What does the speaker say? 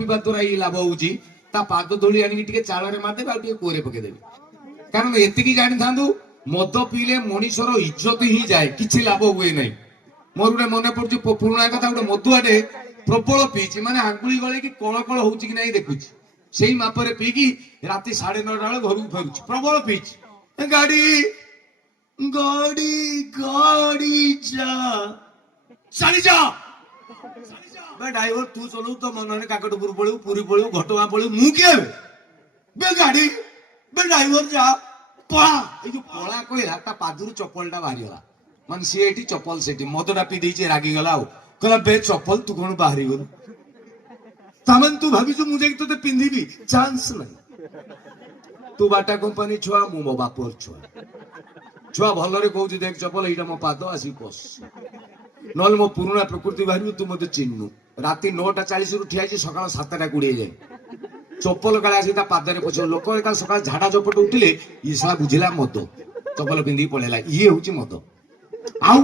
ପିଇବା ଦ୍ୱାରା ଏଇ ଲାଭ ହଉଛି ତା ପାଦ ଧୂଳି ଆଣିକି ଟିକେ ଚାଳରେ ମାରିଦେବେ ଆଉ ଟିକେ କୁଅରେ ପକେଇଦେବେ। କାରଣ ଏତିକି ଜାଣିଥାନ୍ତୁ ମଦ ପିଇଲେ ମଣିଷର ଇଜ୍ଜତ ହିଁ ଯାଏ, କିଛି ଲାଭ ହୁଏ ନାହିଁ। ମୋର ଗୋଟେ ମନେ ପଡୁଛି ପୁରୁଣା କଥା, ଗୋଟେ ମଦୁଆଟେ ପ୍ରବଳ ପିଇଛି, ମାନେ ଆଙ୍ଗୁଳି ଗଳେଇକି କଳ କଳ ହଉଛି କି ନାହିଁ ଦେଖୁଛି। ସେଇ ମାପରେ ପିଇକି ରାତି 9:30 ବେଳେ ଘରକୁ ଫେରୁଛି, ପ୍ରବଳ ପିଇଛି। ଗାଡି ଗାଡି ଗାଡି ଯା ଚାଲି ଯା ଡ୍ରାଇଭର ତୁ ଚଲଉ, ତ ମନରେ କାକଟପୁର ପଳେଉ, ପୁରୀ ପଳେଉ, ଘଟଗାଁ ପଳେଉ, ମୁଁ କିଏ ବେ ଗାଡି ବେ ଡ୍ରାଇଭର ଯା ପଳା। ଏଇ ଯୋଉ ପଳା କହିଲା ତା ପାଦରୁ ଚପଲଟା ବାହାରିଗଲା, ମାନେ ସିଏ ଏଠି ଚପଲ ସେଠି, ମଦଟା ପିଇ ଦେଇଛି ରାଗିଗଲା ଆଉ କହିଲା ବେ ଚପଲ ତୁ କଣ ବାହାରିଗଲୁ, ତାମାନେ ତୁ ଭାବିଛୁ ମୁଁ ଯାଇକି ତତେ ପିନ୍ଧିବି, ଚାନ୍ସ ନାହିଁ। ତୁ ବାଟା କମ୍ପାନୀ ଛୁଆ, ମୁଁ ମୋ ବାପର ଛୁଆ। ଛୁଆ ଭଲରେ କହୁଛି ଦେଖ ଚପଲ ଏଇଟା ମୋ ପାଦ, ଆସିକି ପଶ, ନହେଲେ ମୋ ପୁରୁଣା ପ୍ରକୃତି ବାହାରିବୁ, ତୁ ମତେ ଚିହ୍ନୁ। ରାତି 9:40 ଠିଆ ହେଇଛି, ସକାଳ 7:20 ଯାଏ ଚପଲ କାଳେ ଆସି ତା ପାଦରେ ପଶିବ। ଲୋକ କାଳେ ସକାଳ ଝାଡା ଚପଟ ଉଠିଲେ ଇସା ବୁଝିଲା ମଦ, ଚପଲ ପିନ୍ଧିକି ପଳେଇଲା, ଇଏ ହଉଛି ମଦ। ଆଉ